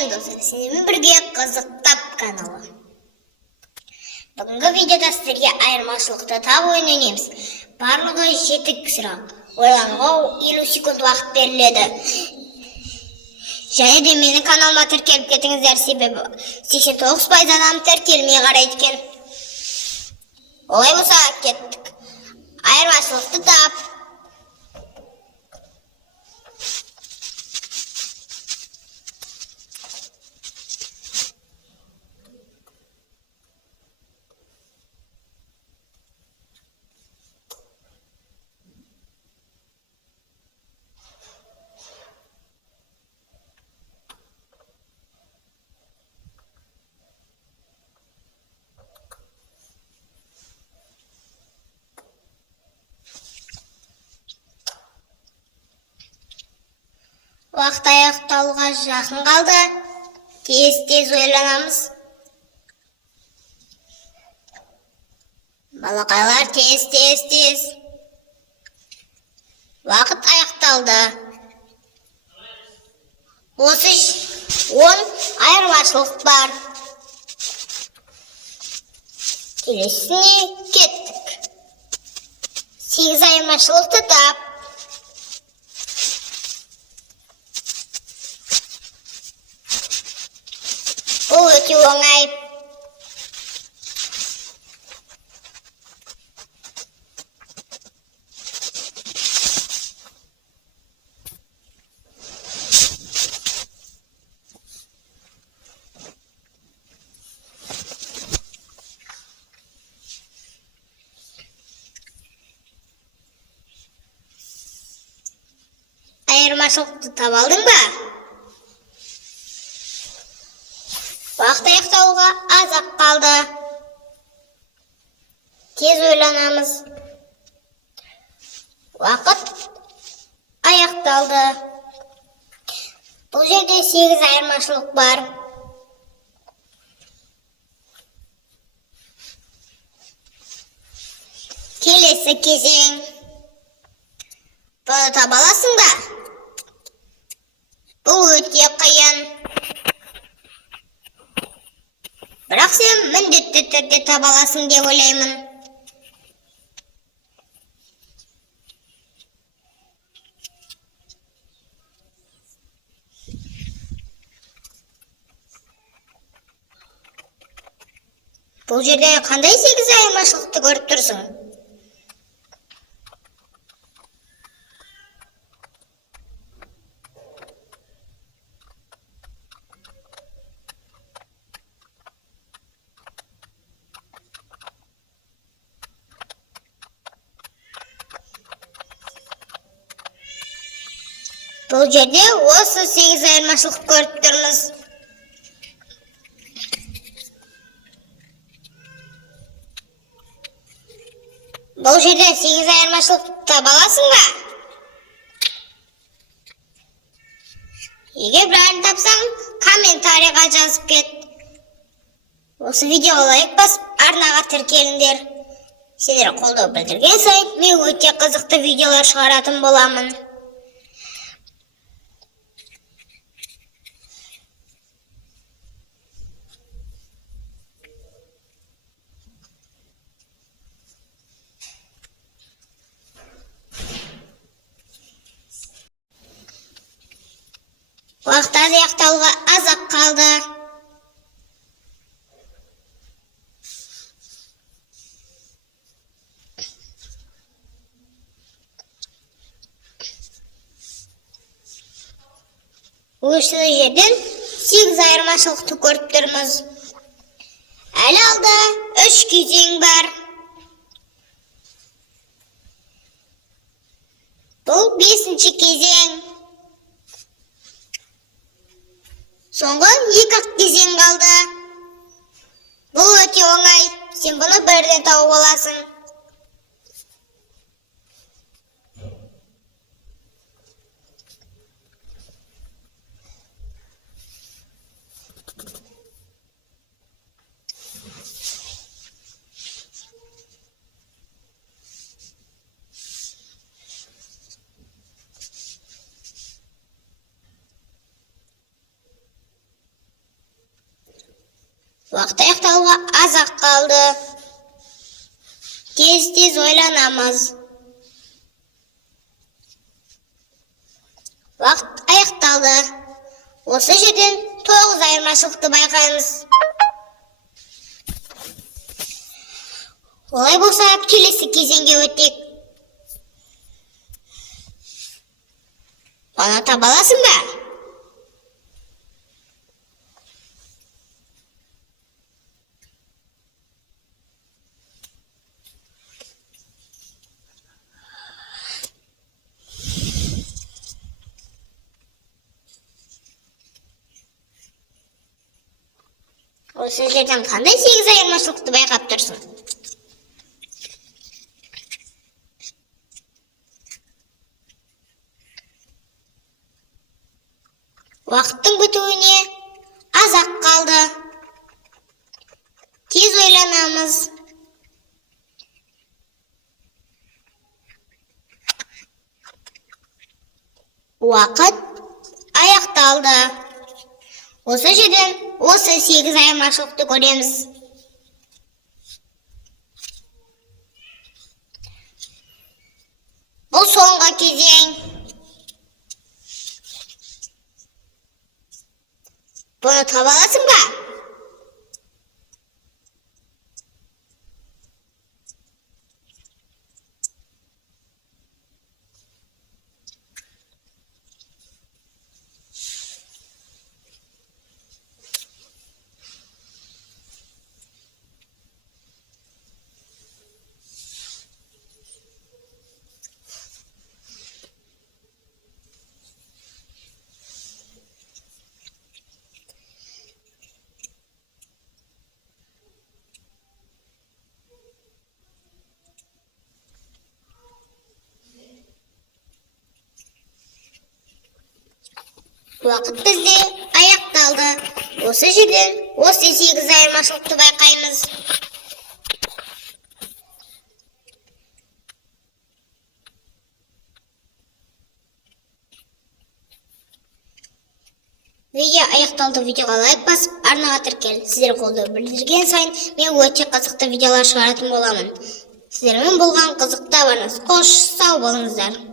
Салем достар, сіздермен бірге қызықтап каналы. Бүгінгі видеода сіздерге айырмашылықты табу үйренеміз. Барлығы 7 сұрақ. Ойлануға 50 секунд уақыт беріледі. Және де менің каналыма тіркеліп кетіңіздер, себебі 89% адам тіркелмей қарайды екен. Олай болса, кеттік. Айырмашылықты тап. Уақыт аяқталуға жақын қалды. Тез ойланамыз. Балақайлар, тез. Уақыт аяқталды. 10 айырмашылық бар. Келесіне кеттік. 8 айырмашылықты тап. Бұл өте оңай. Айырмашылықты таба алдың ба? Уақыт аяқталуға аз-ақ қалды. Тез ойланамыз. Уақыт аяқталды. Бұл жерде 8 айырмашылық бар. Келесі кезең. Бұны таба аласың ба? Бұл өте қиын. Бірақ сен міндетті түрде таба аласың деп ойлаймын. Бұл жерде қандай 8 айырмашылықты көріп тұрсың? Бұл жерде осы 8 айырмашылық көріп тұрмыз. Бұл жерде 8 айырмашылық таба аласың ба? Егер бәрін тапсаң, комментарийға жазып кет. Осы видеоға лайк басып, арнаға тіркеліңдер. Сендер қолдау білдірген сайын мен өте қызықты видеолар шығаратын боламын. Уақыт аяқталуға аз-ақ қалды. Осы жерден 8 айырмашылықты көріп тұрмыз. Әлі алда 3 кезең бар. Бұл 5-ші кезең. Соңғы 2 кезең қалды. Бұл өте оңай. Сен бұны бірден тауып аласың. Уақыт аяқталуға аз-ақ қалды. Тез-тез ойланамыз. Уақыт аяқталды. Осы жерден 9 айырмашылықты байқаймыз. Олай болса, келесі кезеңге өтейік. Оны таба аласың ба? Осы жерден қандай 8 айырмашылықты байқап тұрсың? Уақыттың бітуіне аз-ақ қалды. Тез ойланамыз. Уақыт аяқталды. Осы жерден осы 8 айырмашылықты көреміз. Бұл соңғы кезең. Бұны таба аласың ба? Уақыт бізде аяқталды. Осы жерден осы 8 айырмашылықты байқаймыз. Видео аяқталды. Видеоға лайк басып, арнаға тіркел. Сіздер қолдау білдірген сайын мен өте қызықты видеолар шығаратын боламын. Сіздермен болған қызықты табарыңыз. Қош, сау болыңыздар.